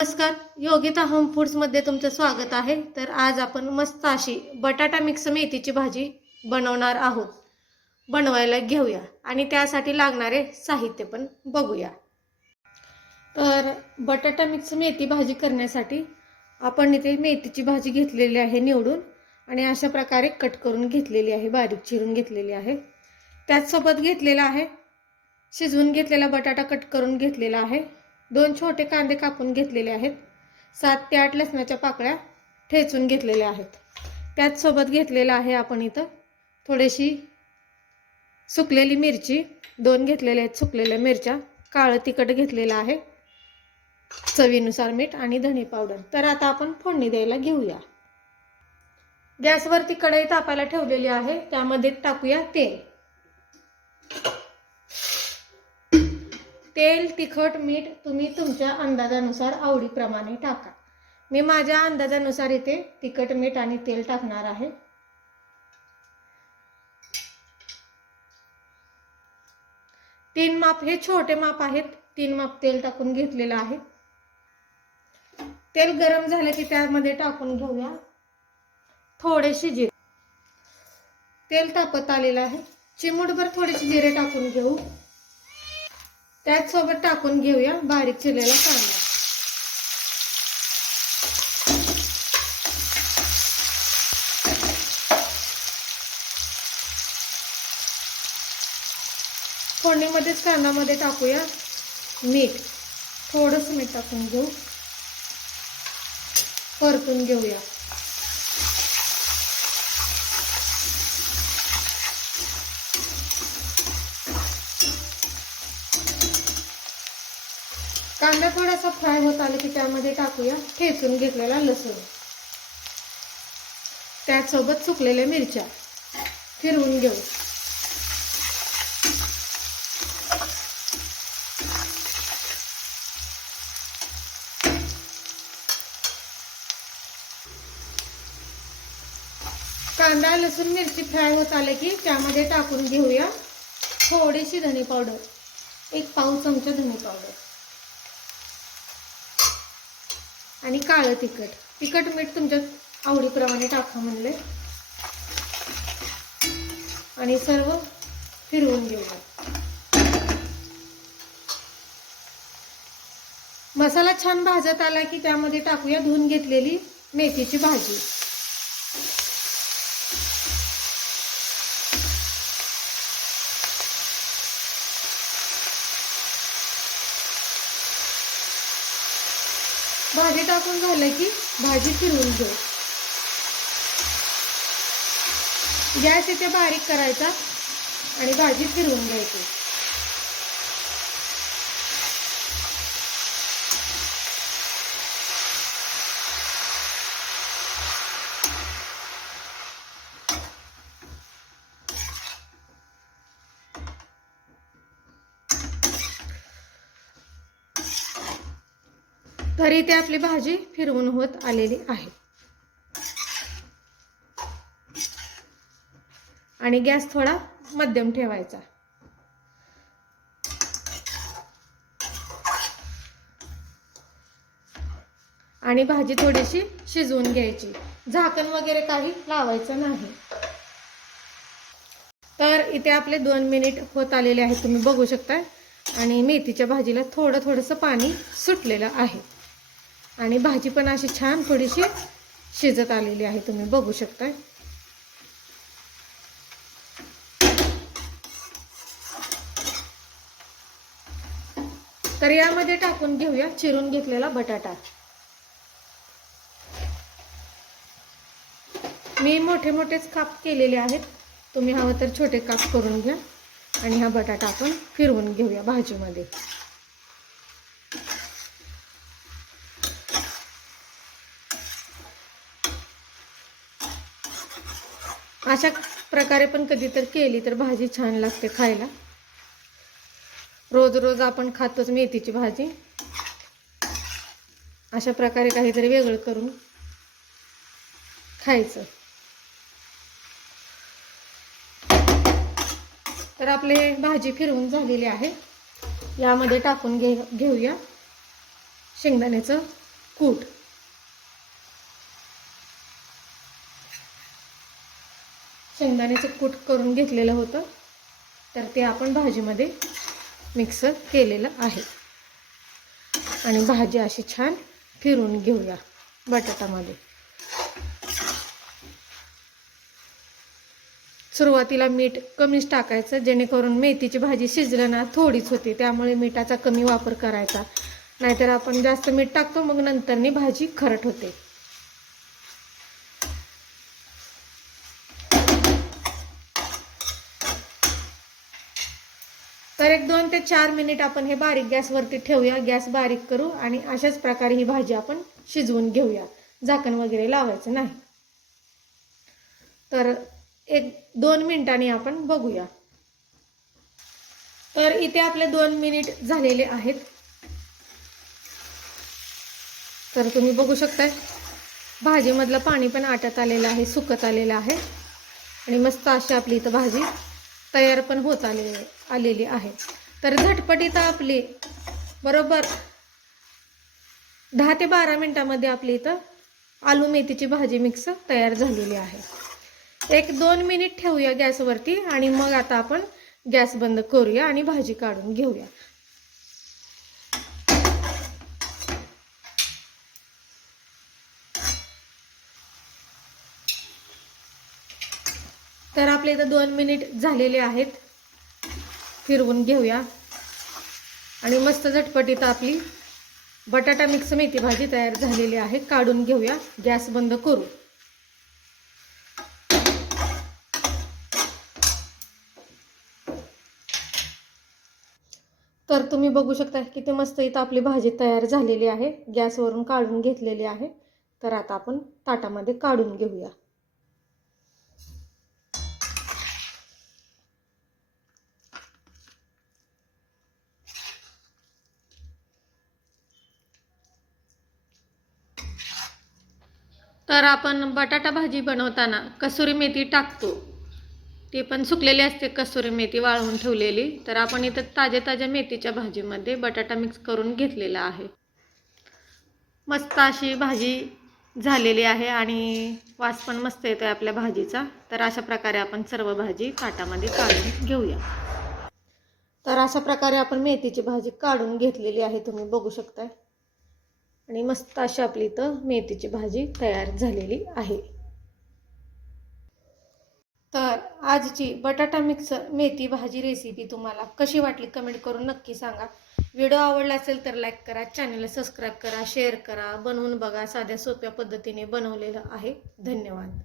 नमस्कार योगिता होम फूड्समध्ये तुमचं स्वागत आहे. तर आज आपण मस्त अशी बटाटा मिक्स मेथीची भाजी बनवणार आहोत. बनवायला घेऊया आणि त्यासाठी लागणारे साहित्य पण बघूया. तर बटाटा मिक्स मेथी भाजी करण्यासाठी आपण इथे मेथीची भाजी घेतलेली आहे निवडून आणि अशा प्रकारे कट करून घेतलेली आहे बारीक चिरून घेतलेली आहे. त्याचसोबत घेतलेला आहे शिजवून घेतलेला बटाटा कट करून घेतलेला आहे. दोन छोटे कांदे कापून घेतलेले आहेत. सात ते आठ लसणाच्या पाकळ्या ठेचून घेतलेल्या आहेत. त्याचसोबत घेतलेलं आहे आपण इथं थोडीशी सुकलेली मिरची. दोन घेतलेल्या आहेत सुकलेल्या मिरच्या. काळं तिखट घेतलेलं आहे. चवीनुसार मीठ आणि धणे पावडर. तर आता आपण फोडणी द्यायला घेऊया. गॅसवरती कढई तापायला ठेवलेली आहे. त्यामध्ये टाकूया तेल. तेल तिखट मीठ तुम्ही तुमच्या अंदाजानुसार आवडीप्रमाणे टाका. मी माझ्या अंदाजानुसार इथे तिखट मीठ आणि तेल टाकणार आहे. तीन माप हे छोटे माप आहेत. तीन माप तेल टाकून घेतलेलं आहे. तेल गरम झाले की त्यामध्ये टाकून घेऊया. थोडेसे जिरे. तेल तापत आलेलं आहे. चिमूटभर थोडेसे जिरे टाकून घेऊ. त्याचसोबत टाकून घेऊया बारीक चिरलेला कांदा. फोडणीमध्येच कांदामध्ये टाकूया मीठ. थोडंसं मीठ टाकून घेऊ. परतून घेऊया. कांदा थोडासा फ्राय होत आला की त्यामध्ये टाकूया ठेचून घेतलेला लसूण. त्याचसोबत सुकलेल्या मिरच्या फिरवून घेऊ. कांदा लसूण मिरची फ्राय होत आले की त्यामध्ये टाकून घेऊया थोडीशी धने पावडर. एक पाव चमचा धने पावडर. आणि काळं तिखट. तिखट मीठ तुमच्या आवडीप्रमाणे टाका म्हणले. आणि सर्व फिरवून घेऊया. मसाला छान भाजत आला की त्यामध्ये टाकूया धुवून घेतलेली मेथीची भाजी. भाजी टाकून झालं की भाजी फिरवून घेऊ. गॅस इथे बारीक करायचा आणि भाजी फिरवून घ्यायची. तरी ते आपली भाजी फिरवून होत आलेली आहे. आणि गॅस थोडा मध्यम ठेवायचा. आणि भाजी थोडीशी शिजवून घ्यायची. झाकण वगैरे काही लावायचं नाही. तर इथे आपले दोन मिनिट होत आलेले आहेत तुम्ही बघू शकता आणि मेथीच्या भाजीला थोडं थोडंसं पाणी सुटलेलं आहे. आणि भाजी पण अशी छान थोडीशी शिजत आलेली आहे तुम्ही बघू शकता तर यामध्ये टाकून घेऊया चिरून घेतलेला बटाटा. मी मोठे मोठेच काप केलेले आहेत. तुम्ही हवं तर छोटे काप करून घ्या. आणि हा बटाटा आपण फिरवून घेऊया भाजीमध्ये. अशा प्रकारे पण कधी तर केली तर भाजी छान लागते खायला. रोज रोज आपण खातोच मेथीची भाजी. अशा प्रकारे काहीतरी वेगळं करून खायचं. तर आपले भाजी फिरवून झालेली आहे. यामध्ये टाकून घे घेऊया. शेंगदाण्याचं कूट. शेंगदाण्याचं कूट करून घेतलेलं होतं. तर ते आपण भाजीमध्ये मिक्स केलेलं आहे. आणि भाजी अशी छान फिरून घेऊया बटाटामध्ये. सुरुवातीला मीठ कमीच टाकायचं जेणेकरून मेथीची भाजी शिजलं ना थोडीच होती त्यामुळे मिठाचा कमी वापर करायचा. नाहीतर आपण जास्त मीठ टाकतो मग नंतरनी भाजी खरट होते. तर एक दोन ते चार मिनिट आपण हे बारीक गॅसवरती ठेवूया. गॅस बारीक करू आणि अशाच प्रकारे ही भाजी आपण शिजवून घेऊया. झाकण वगैरे लावायचं नाही. तर एक दोन मिनिटांनी आपण बघूया. तर इथे आपले दोन मिनिट झालेले आहेत. तर तुम्ही बघू शकताय भाजीमधलं पाणी पण आटत आलेलं आहे सुकत आलेलं आहे. आणि मस्त अशी आपली इथं भाजी तयार पण होत आलेली आहे. आलेली आहे. तर झटपटीत आपली बरोबर दहा ते बारा मिनटामध्ये आपली इथं आलू मेथीची भाजी मिक्स तयार झालेली आहे. एक दोन मिनिट ठेवूया गॅसवरती आणि मग आता आपण गॅस बंद करूया आणि भाजी काढून घेऊया. तर आपले इथं दोन मिनिट झालेले आहेत. फिरवून घेऊया. आणि मस्त झटपटीत आपली बटाटा मिक्स मेथी भाजी तयार झालेली आहे काढून घेऊया. गॅस बंद करू. तर तुम्ही बघू शकता किती मस्त इथं आपली भाजी तयार झालेली आहे. गॅसवरून काढून घेतलेली आहे. तर आता आपण ताटामध्ये काढून घेऊया. तर आपण बटाटा भाजी बनवताना कसुरी मेथी टाकतो. ती पण सुकलेली असते कसुरी मेथी वाळवून ठेवलेली. तर आपण इथं ताज्या ताज्या मेथीच्या भाजीमध्ये बटाटा मिक्स करून घेतलेला आहे. मस्त अशी भाजी झालेली आहे आणि वास पण मस्त येतो आहे आपल्या भाजीचा. तर अशा प्रकारे आपण सर्व भाजी ताटामध्ये काढून घेऊया. तर अशा प्रकारे आपण मेथीची भाजी काढून घेतलेली आहे तुम्ही बघू शकताय. आणि मस्त अशी आपली इथं मेथीची भाजी तयार झालेली आहे. तर आजची बटाटा मिक्सर मेथी भाजी रेसिपी तुम्हाला कशी वाटली कमेंट करून नक्की सांगा. व्हिडिओ आवडला असेल तर लाईक करा चॅनलला सबस्क्राईब करा शेअर करा बनवून बघा साध्या सोप्या पद्धतीने बनवलेलं आहे. धन्यवाद.